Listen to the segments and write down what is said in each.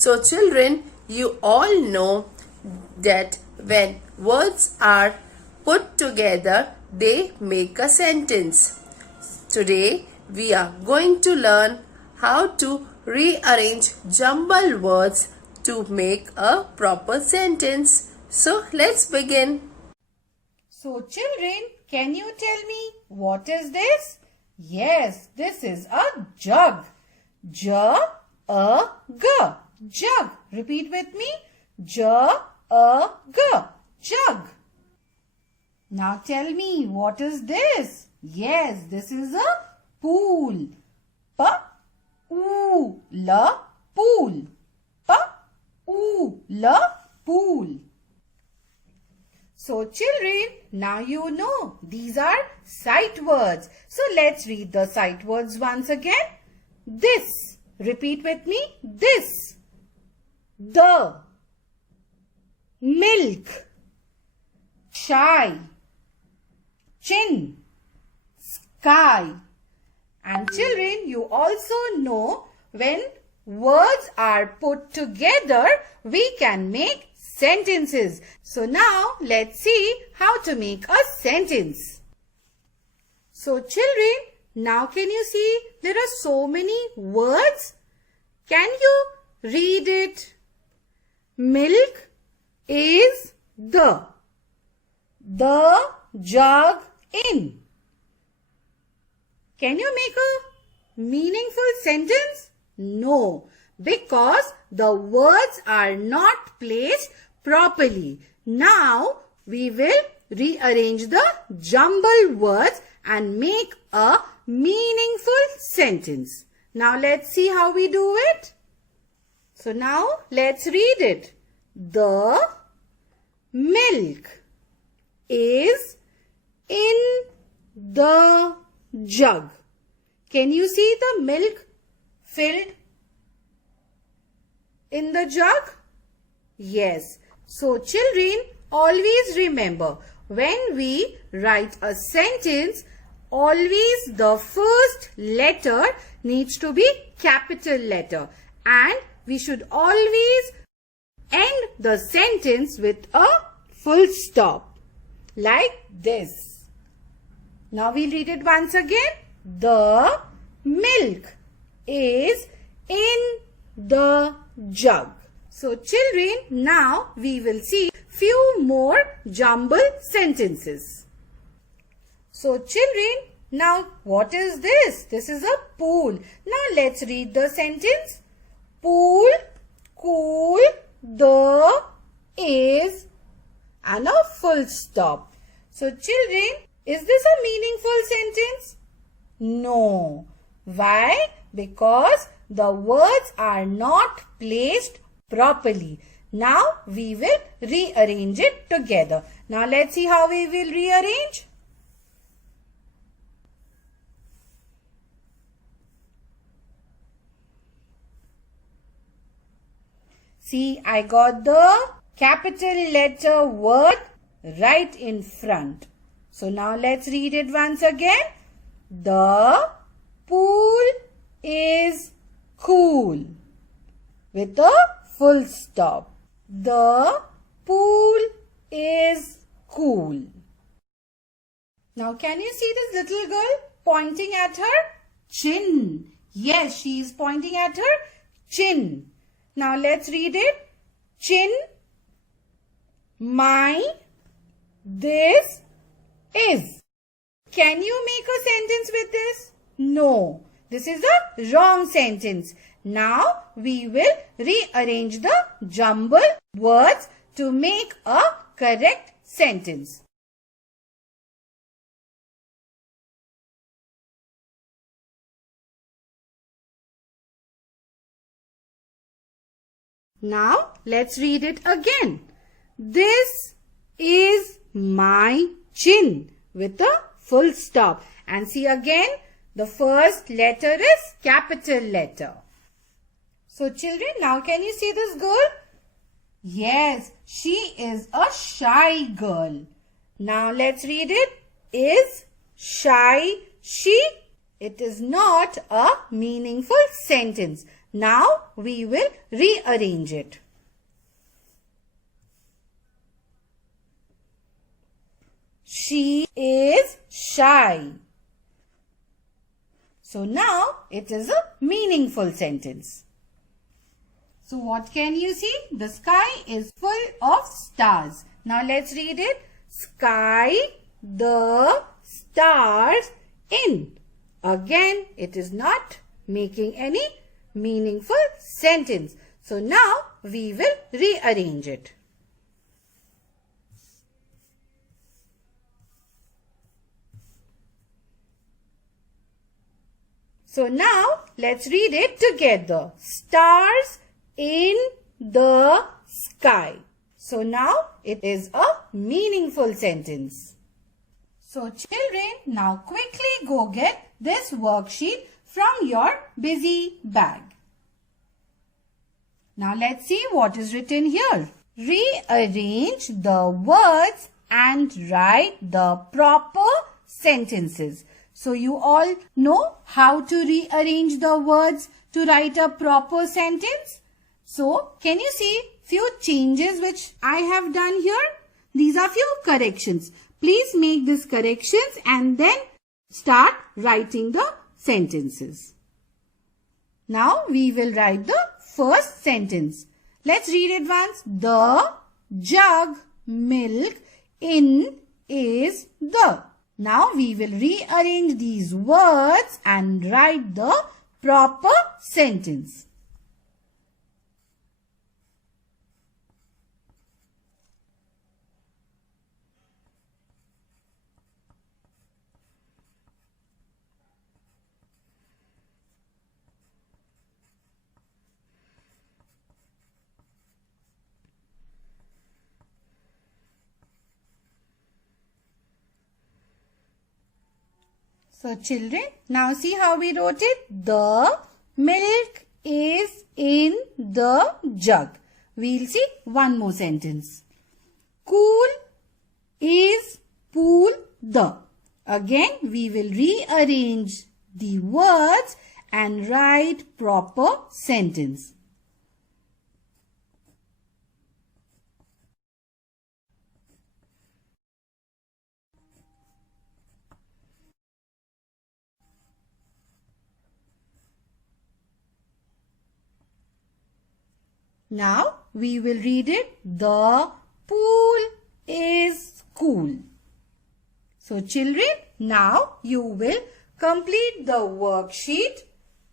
So children, you all know that when words are put together, they make a sentence. Today, we are going to learn how to rearrange jumbled words to make a proper sentence. So let's begin. So children, can you tell me what is this? Yes, this is a jug. J-A-G. Jug. Repeat with me. J-A-G. Jug. Now tell me, what is this? Yes, this is a pool. P-O-O-L. Pool. P-O-O-L. Pool. So children, now you know these are sight words. So let's read the sight words once again. This. Repeat with me. This. The. Milk. Shy. Chin. Sky. And children, you also know when words are put together, we can make sentences. So now let's see how to make a sentence. So children, now can you see there are so many words? Can you read it? Milk is the jug in. Can you make a meaningful sentence? No, because the words are not placed properly. Now we will rearrange the jumbled words and make a meaningful sentence. Now let's see how we do it. So now let's read it. The milk is in the jug. Can you see the milk filled in the jug? Yes. So children, always remember, when we write a sentence, always the first letter needs to be capital letter, and we should always end the sentence with a full stop like this. Now we'll read it once again. The milk is in the jug. So children, now we will see few more jumbled sentences. So children, now what is this? This is a pool. Now let's read the sentence. Pool, cool, the is, and a full stop. So children, is this a meaningful sentence? No. Why? Because the words are not placed properly. Now we will rearrange it together. Now let's see how we will rearrange. See, I got the capital letter word right in front. So now let's read it once again. The pool is cool with a full stop. The pool is cool. Now can you see this little girl pointing at her chin? Yes, she is pointing at her chin. Now let's read it. Chin, my, this is. Can you make a sentence with this? No, this is a wrong sentence. Now we will rearrange the jumbled words to make a correct sentence. Now let's read it again. This is my chin with a full stop. And see again, the first letter is capital letter. So children, now can you see this girl? Yes, she is a shy girl. Now let's read it. Is shy she? It is not a meaningful sentence. Now we will rearrange it. She is shy. So now it is a meaningful sentence. So what can you see? The sky is full of stars. Now let's read it. Sky, the stars in. Again, it is not making any meaningful sentence. So now we will rearrange it. So now let's read it together. Stars in the sky. So now it is a meaningful sentence. So children, now quickly go get this worksheet from your busy bag. Now let's see what is written here. Rearrange the words and write the proper sentences. So you all know how to rearrange the words to write a proper sentence. So can you see few changes which I have done here? These are few corrections. Please make these corrections and then start writing the sentences. Now we will write the first sentence. Let's read it once. The jug milk in is the. Now we will rearrange these words and write the proper sentence. So children, now see how we wrote it. The milk is in the jug. We'll see one more sentence. Cool is pool the. Again, we will rearrange the words and write proper sentence. Now we will read it. The pool is cool. So children, now you will complete the worksheet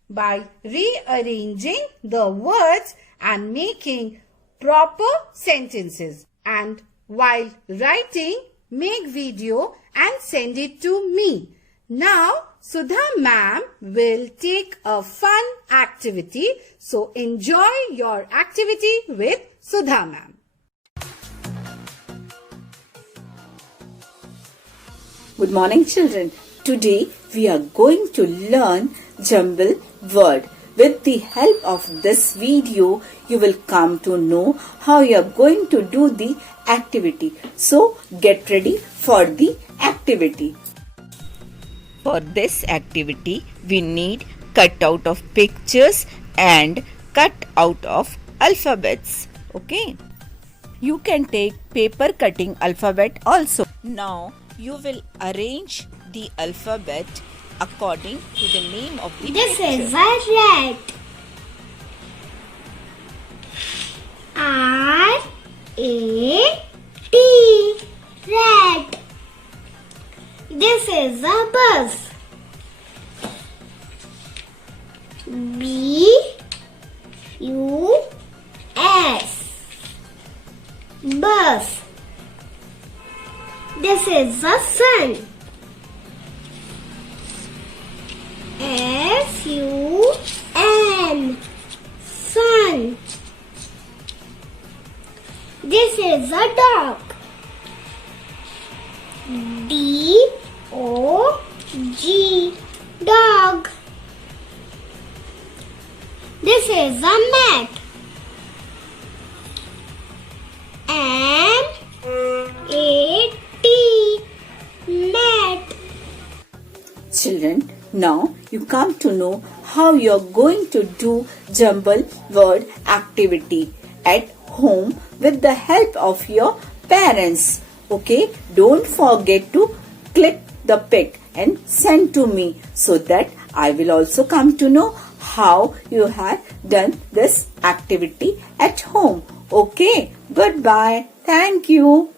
by rearranging the words and making proper sentences. And while writing, make video and send it to me. Now Sudha ma'am will take a fun activity. So enjoy your activity with Sudha ma'am. Good morning children. Today we are going to learn jumble word. With the help of this video, you will come to know how you are going to do the activity. So get ready for the activity. For this activity, we need cutout of pictures and cut out of alphabets. Okay. You can take paper cutting alphabet also. Now you will arrange the alphabet according to the name of the This picture. is a rat. R-A-T. Rat. This is a bus. B-U-S. Bus. This is a sun. S-U-N. Sun. This is a dog. D-O-G. Dog. This is a mat. M-A-T. Mat. Children, now you come to know how you're going to do jumble word activity at home with the help of your parents. Okay, don't forget to click the pic and send to me so that I will also come to know how you have done this activity at home. Okay, goodbye. Thank you.